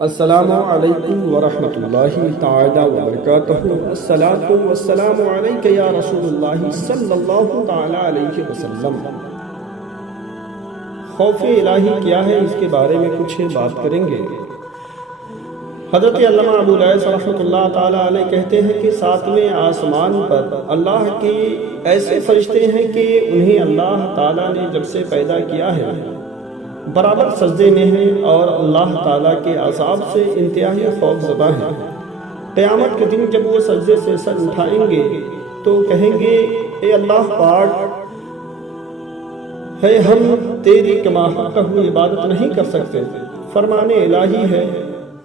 السلام علیکم ورحمۃ اللہ تعالی وبرکاتہ۔ الصلاۃ والسلام علیک یا رسول اللہ صلی اللہ تعالی علیہ وسلم۔ خوف الہی کیا ہے، اس کے بارے میں کچھ بات کریں گے۔ حضرت علامہ ابو الیاس رحمۃ اللہ تعالی علیہ کہتے ہیں کہ ساتویں آسمان پر اللہ کے ایسے فرشتے ہیں کہ انہیں اللہ تعالی نے جب سے پیدا کیا ہے برابر سجدے میں ہیں اور اللہ تعالیٰ کے عذاب سے انتہائی خوف زدہ ہیں۔ قیامت کے دن جب وہ سجدے سے سر اٹھائیں گے تو کہیں گے، اے اللہ پاک، ہے ہم تیری کما حق عبادت نہیں کر سکتے۔ فرمان الہی ہے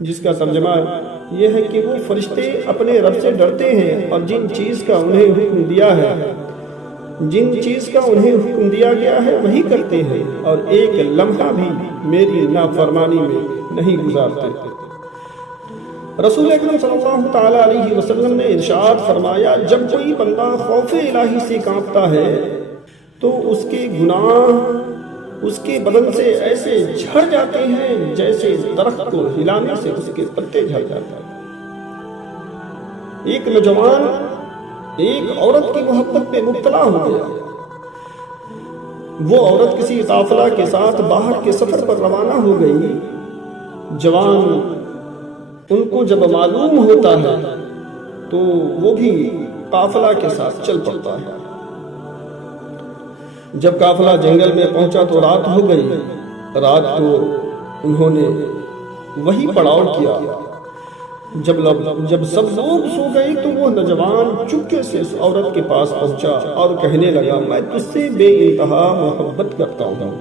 جس کا ترجمہ یہ ہے کہ وہ فرشتے اپنے رب سے ڈرتے ہیں اور جن چیز کا انہیں حکم دیا گیا ہے وہی کرتے ہیں اور ایک لمحہ بھی میری نافرمانی میں نہیں گزارتے۔ رسول اکرم صلی اللہ تعالی علیہ وسلم نے ارشاد فرمایا، جب کوئی بندہ خوف الہی سے کانپتا ہے تو اس کے گناہ اس کے بدن سے ایسے جھڑ جاتے ہیں جیسے درخت کو ہلانے سے اس کے پتے جھڑ جاتے ہیں۔ ایک نوجوان ایک عورت کی محبت میں مبتلا ہو گیا۔ وہ عورت کسی قافلہ کے ساتھ باہر کے سفر پر روانہ ہو گئی۔ جوان ان کو جب معلوم ہوتا ہے تو وہ بھی قافلہ کے ساتھ چل پڑتا ہے۔ جب قافلہ جنگل میں پہنچا تو رات ہو گئی۔ رات کو انہوں نے وہی پڑاؤ کیا۔ جب سب لوگ سو گئے تو وہ نوجوان چپکے سے اس عورت کے پاس پہنچا اور کہنے لگا، میں تجھ سے بے انتہا محبت کرتا ہوں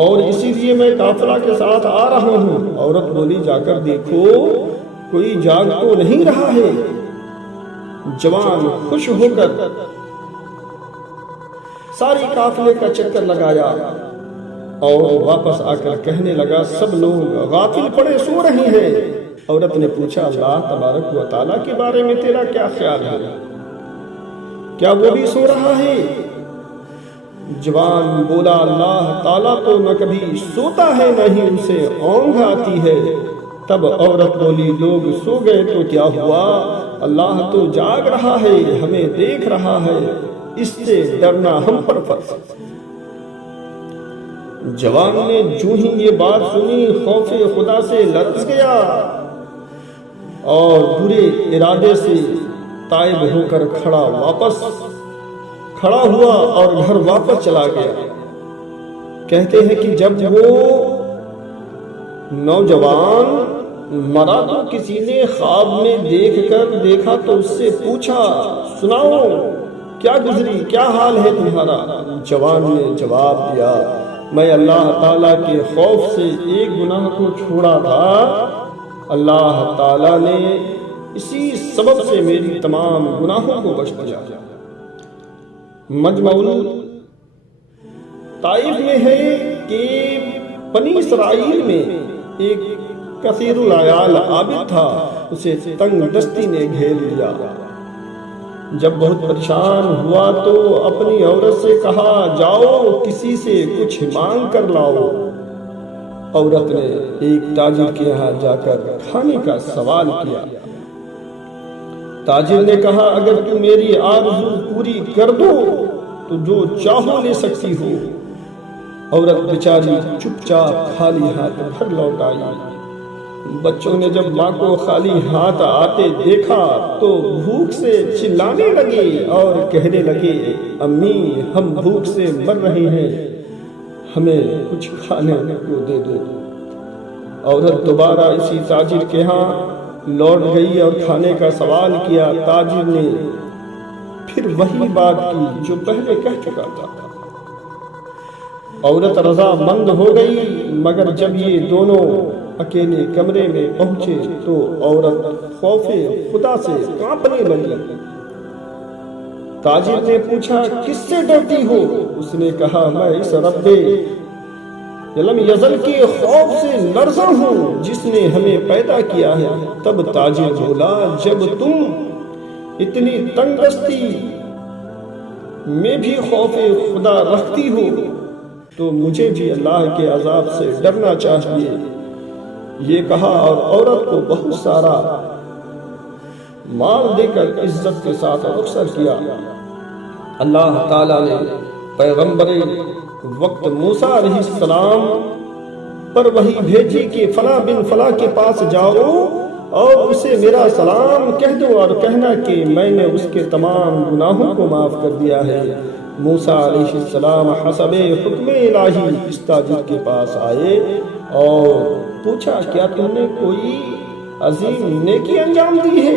اور اسی لیے میں قافلہ کے ساتھ آ رہا ہوں۔ عورت بولی، جا کر دیکھو کوئی جاگ تو نہیں رہا ہے۔ جوان خوش ہو کر ساری قافلے کا چکر لگایا اور واپس آ کر کہنے لگا، سب لوگ غافل پڑے سو رہے ہیں۔ عورت نے پوچھا، اللہ تبارک و تعالیٰ کے بارے میں تیرا کیا خیال ہے؟ کیا وہ بھی سو رہا ہے؟ جوان بولا، اللہ تعالیٰ تو نہ کبھی سوتا ہے نہ ہی اسے اونگ آتی ہے۔ تب عورت بولی، لوگ سو گئے تو کیا ہوا؟ اللہ تو جاگ رہا ہے، ہمیں دیکھ رہا ہے، اس سے ڈرنا ہم پر فرض ہے۔ جوان نے جو ہی یہ بات سنی خوف خدا سے لرز گیا اور برے ارادے سے تائب ہو کر کھڑا ہوا اور گھر واپس چلا گیا۔ کہتے ہیں کہ جب وہ نوجوان مرا تو کسی نے خواب میں دیکھا تو اس سے پوچھا، سناؤ کیا گزری، کیا حال ہے تمہارا؟ جوان نے جواب دیا، میں اللہ تعالیٰ کے خوف سے ایک گناہ کو چھوڑا تھا، اللہ تعالیٰ نے اسی سبب سے میری تمام گناہوں کو بخش دیا۔ مجمع طائف میں ہے کہ بنی اسرائیل میں ایک کثیر العیال عابد تھا، اسے تنگ دستی نے گھیر لیا۔ جب بہت پریشان ہوا تو اپنی عورت سے کہا، جاؤ کسی سے کچھ مانگ کر لاؤ۔ عورت نے ایک تاجر کے یہاں جا کر کھانے کا سوال کیا۔ تاجر نے کہا، اگر تم میری آرزو پوری کر دو تو جو چاہو لے سکتی ہو۔ عورت بیچاری چپ چاپ خالی ہاتھ گھر لوٹ آئی۔ بچوں نے جب ماں کو خالی ہاتھ آتے دیکھا تو بھوک سے چلانے لگے اور کہنے لگے، امی ہم بھوک سے مر رہے ہیں، ہمیں کچھ کھانے کو دے دو۔ عورت دوبارہ اسی تاجر کے ہاں لوٹ گئی اور کھانے کا سوال کیا۔ تاجر نے پھر وہی بات کی جو پہلے کہہ چکا تھا۔ عورت رضا مند ہو گئی، مگر جب یہ دونوں اکیلے کمرے میں پہنچے تو عورت خوف خدا سے کانپنے لگی۔ تاجر نے پوچھا، کس سے ڈرتی ہو؟ اس نے کہا، میں اس رب لم یزل کے خوف سے لرزا ہوں جس نے ہمیں پیدا کیا ہے۔ تب تاجر بولا، جب تم اتنی تنگ دستی میں بھی خوف خدا رکھتی ہو تو مجھے بھی اللہ کے عذاب سے ڈرنا چاہیے۔ یہ کہا اور عورت کو بہت سارا مال دے کر عزت کے ساتھ رخصت کیا۔ اللہ تعالیٰ نے پیغمبر وقت موسیٰ علیہ السلام پر وحی بھیجی کہ فلاں بن فلاں کے پاس جاؤ اور اسے میرا سلام کہہ دو اور کہنا کہ میں نے اس کے تمام گناہوں کو معاف کر دیا ہے۔ موسیٰ علیہ السلام حسب حکم الہی اس تاجر کے پاس آئے اور پوچھا کیا تم نے کوئی عظیم نیکی انجام دی ہے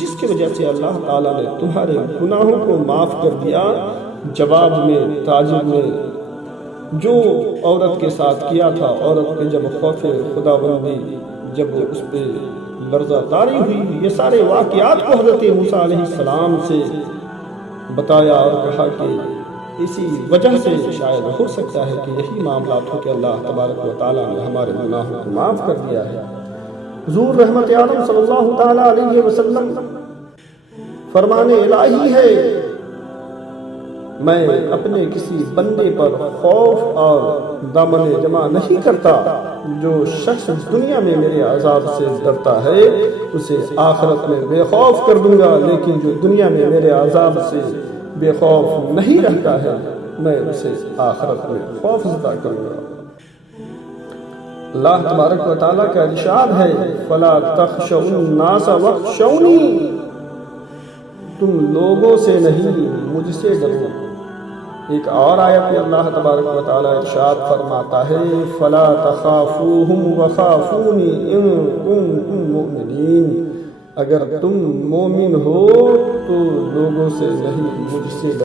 جس کی وجہ سے اللہ تعالیٰ نے تمہارے گناہوں کو معاف کر دیا؟ جواب میں تاجر نے جو عورت کے ساتھ کیا تھا، عورت پہ جب خوف خدا بندی جب اس پہ لرزہ طاری ہوئی، یہ سارے واقعات کو حضرت موسیٰ علیہ السلام سے بتایا اور کہا کہ اسی وجہ سے شاید ہو سکتا ہے کہ یہی معاملات ہو کہ اللہ تبارک و تعالیٰ نے ہمارے گناہوں کو معاف کر دیا ہے۔ حضور رحمت عالم صلی اللہ تعالیٰ علیہ وسلم فرمان الہی ہے، میں اپنے کسی بندے پر خوف اور دامن جمع نہیں کرتا۔ جو شخص دنیا میں میرے عذاب سے ڈرتا ہے اسے آخرت میں بے خوف کر دوں گا، لیکن جو دنیا میں میرے عذاب سے بے خوف نہیں رہتا ہے میں اسے آخرت میں خوف زدہ کروں گا۔ اللہ تبارک و تعالیٰ کا ارشاد ہے فَلَا تَخْشَوُا النَّاسَ وَاخْشَوْنِي، تم لوگوں سے نہیں مجھ سے ڈرو۔ ایک اور آیت میں اللہ تبارک و تعالیٰ ارشاد فرماتا ہے فَلَا تَخَافُوهُمْ وَخَافُونِي إِن كُنتُم مُؤْمِنِينَ، اگر تم مومن ہو تو لوگوں سے نہیں مجھ سے ڈرو۔